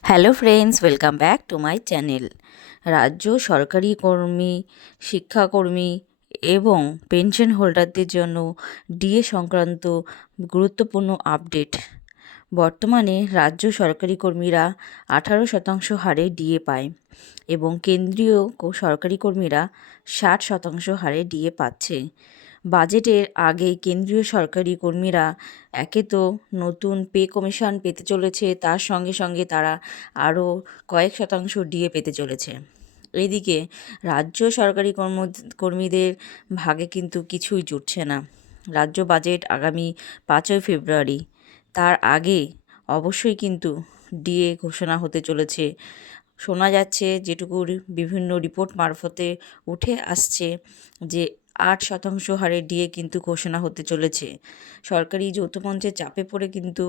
Hello friends, welcome back to my channel. রাজ্য সরকারি কর্মী, শিক্ষাকর্মী এবং পেনশন হোল্ডারদের জন্য ডিএ সংক্রান্ত গুরুত্বপূর্ণ আপডেট। বর্তমানে রাজ্য সরকারি কর্মীরা 18% হারে ডিএ পায় এবং কেন্দ্রীয় সরকারি কর্মীরা 60% হারে ডিএ পাচ্ছে। বাজেটের আগে কেন্দ্রীয় সরকারি কর্মীরা একে তো নতুন পে কমিশন পেতে চলেছে, তার সঙ্গে সঙ্গে তারা আরও কয়েক শতাংশ ডিএ পেতে চলেছে। এইদিকে রাজ্য সরকারি কর্মীদের ভাগে কিন্তু কিছুই জুটছে না। রাজ্য বাজেট আগামী 5ই ফেব্রুয়ারি, তার আগে অবশ্যই কিন্তু ডিএ ঘোষণা হতে চলেছে। শোনা যাচ্ছে, যেটুকু বিভিন্ন রিপোর্ট মারফতে উঠে আসছে, যে 8% হারে ডিএ কিন্তু ঘোষণা হতে চলেছে। সরকারি যৌথমঞ্চের চাপে পড়ে কিন্তু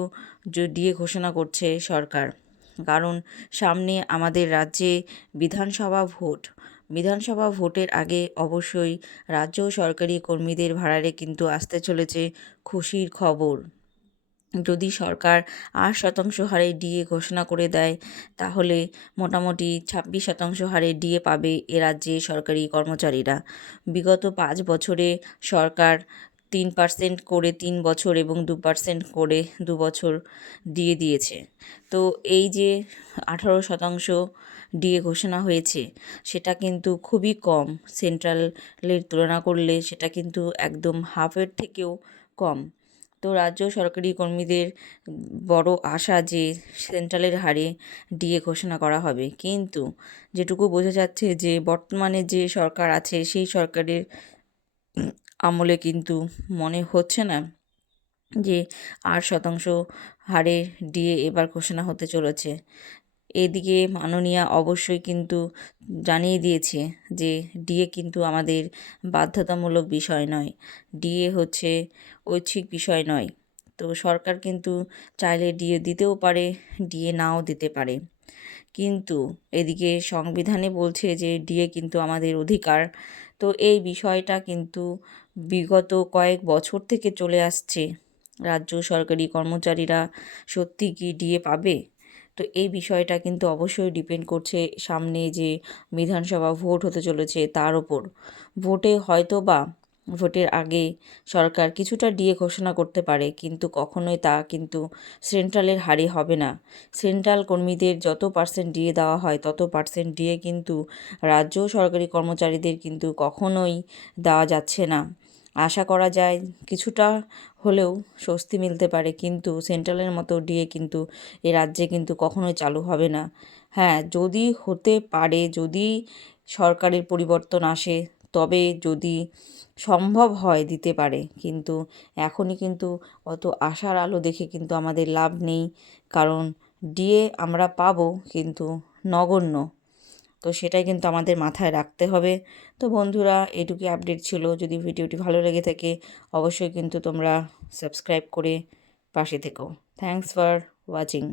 ডিএ ঘোষণা করছে সরকার, কারণ সামনে আমাদের রাজ্যে বিধানসভা ভোটের আগে অবশ্যই রাজ্য সরকারি কর্মীদের ভাড়ারে কিন্তু আসতে চলেছে খুশির খবর। যদি সরকার 8% হারে ডিএ ঘোষণা করে দেয়, তাহলে মোটামুটি 26% হারে ডিএ পাবে এ রাজ্যে সরকারি কর্মচারীরা। বিগত 5 বছরে সরকার 3% করে 3 বছর এবং 2% করে 2 বছর দিয়ে দিয়েছে। তো এই যে 18% ডিএ ঘোষণা হয়েছে, সেটা কিন্তু খুবই কম। সেন্ট্রালের তুলনা করলে সেটা কিন্তু একদম হাফের থেকেও কম। তো রাজ্য সরকারি কর্মীদের বড় আশা যে সেন্ট্রালের হারে ডিএ ঘোষণা করা হবে, কিন্তু যেটুকু বোঝা যাচ্ছে যে বর্তমানে যে সরকার আছে সেই সরকারের আমলে কিন্তু মনে হচ্ছে না যে 8% হারে ডিএ এবার ঘোষণা হতে চলেছে। এদিকে মাননীয়া অবশ্যই কিন্তু জানিয়ে দিয়েছে যে ডিএ কিন্তু আমাদের বাধ্যতামূলক বিষয় নয়, ডিএ হচ্ছে ঐচ্ছিক বিষয় নয়। তো সরকার কিন্তু চাইলে ডিএ দিতেও পারে, ডিএ নাও দিতে পারে। কিন্তু এদিকে সংবিধানে বলছে যে ডিএ কিন্তু আমাদের অধিকার। তো এই বিষয়টা কিন্তু বিগত কয়েক বছর থেকে চলে আসছে। রাজ্য সরকারি কর্মচারীরা সত্যি কি ডিএ পাবে? তো এই বিষয়টা কিন্তু অবশ্যই ডিপেন্ড করছে সামনে যে বিধানসভা ভোট হতে চলেছে তার ওপর। ভোটের আগে সরকার কিছুটা ডিএ ঘোষণা করতে পারে, কিন্তু কখনোই তা কিন্তু সেন্ট্রালের হারে হবে না। সেন্ট্রাল কর্মীদের যত পার্সেন্ট ডিএ দেওয়া হয়, তত পার্সেন্ট ডিএ কিন্তু রাজ্য সরকারি কর্মচারীদের কিন্তু কখনোই দেওয়া যাচ্ছে না। আশা করা যায় কিছুটা হলেও স্বস্তি মিলতে পারে, কিন্তু সেন্ট্রালের মতো ডিএ কিন্তু এ রাজ্যে কিন্তু কখনোই চালু হবে না। হ্যাঁ, যদি হতে পারে, যদি সরকারের পরিবর্তন আসে, তবে যদি সম্ভব হয় দিতে পারে, কিন্তু এখনই কিন্তু অত আশার আলো দেখে কিন্তু আমাদের লাভ নেই, কারণ ডিএ আমরা পাবো কিন্তু নগণ্য। তো সেটাই কিন্তু আমাদের মাথায় রাখতে হবে। তো বন্ধুরা, এটুকুই আপডেট ছিল। যদি ভিডিওটি ভালো লেগে থাকে, অবশ্যই কিন্তু তোমরা সাবস্ক্রাইব করে পাশে থেকো। Thanks for watching.